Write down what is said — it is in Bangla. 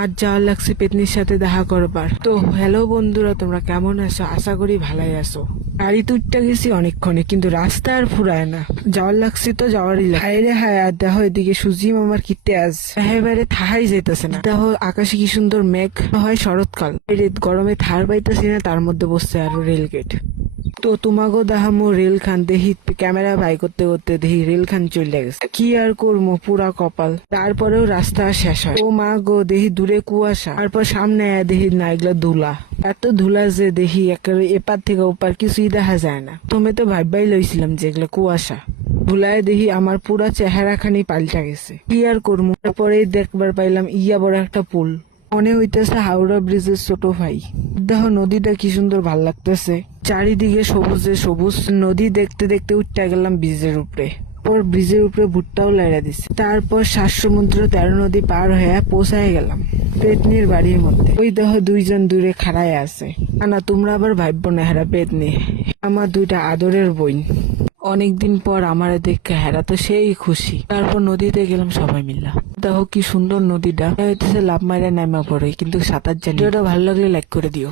আজ যাওয়ার লাগছে পেতনির সাথে দেখা করবার। তো হ্যালো বন্ধুরা, তোমরা কেমন আছো? আশা করি ভালাই আছো। গাড়িতে উঠতে গেছি অনেকক্ষণে, কিন্তু রাস্তা আর ফুরায় না। যাওয়ার লাগছে তো যাওয়ারই লাগে। হায় রে হায়, আর দেখো এদিকে সুজি মামার কি তেজ, একেবারে থাহাই যাইতেছে না। দেখো আকাশে কি সুন্দর মেঘ, হয় শরৎকাল। গরমে থার পাইতেছি না, তার মধ্যে বসছে আরো রেলগেট। তো তোমাগো দেখামো রেল খান, দেখি ক্যামেরা ভাই করতে করতে দেখি রেল খান চলে গেছে। কি আর করবো, পুরা কপাল। তারপরেও রাস্তা শেষ হয়। ও মা গো, দেখি দূরে কুয়াশা, তারপর সামনে দেখি না এগুলা ধুলা। এত ধুলা যে দেখি একেবারে এপার থেকে ওপার কিছুই দেখা যায় না। তুমি তো ভাববাই লইছিলাম যে এগুলা কুয়াশা। ধুলায় দেখি আমার পুরা চেহারা খানি পাল্টা গেছে। কি আর করবো, তারপরেই দেখবার পাইলাম ইয়া বড় একটা পুল। মনে হইতেছে হাওড়া ব্রিজের ছোট ভাই। দেখো নদীটা কি সুন্দর ভাল লাগতেছে, চারিদিকে সবুজে সবুজ। নদী দেখতে দেখতে উঠতে গেলাম ব্রিজের উপরে। পর ব্রিজের উপরে ভুট্টাও লাইড়া দিছে। তারপর 7 সমুদ্র 13 নদী পার হয়ে পৌঁছায় গেলাম পেতনির বাড়ির মধ্যে। ওই দেখো দুইজন দূরে খাড়ায় আছে। না তোমরা আবার ভাববো না হেরা পেতনি, আমার দুইটা আদরের বোন। অনেকদিন পর আমারে দেখে হেরা তো সেই খুশি। তারপর নদীতে গেলাম সবাই মিল্লা। দেখো কি সুন্দর নদীটা, হইতেছে লাভ মাইরা নামা পড়ে, কিন্তু সাঁতার জানি। ভিডিওটা ভালো লাগলে লাইক করে দিও।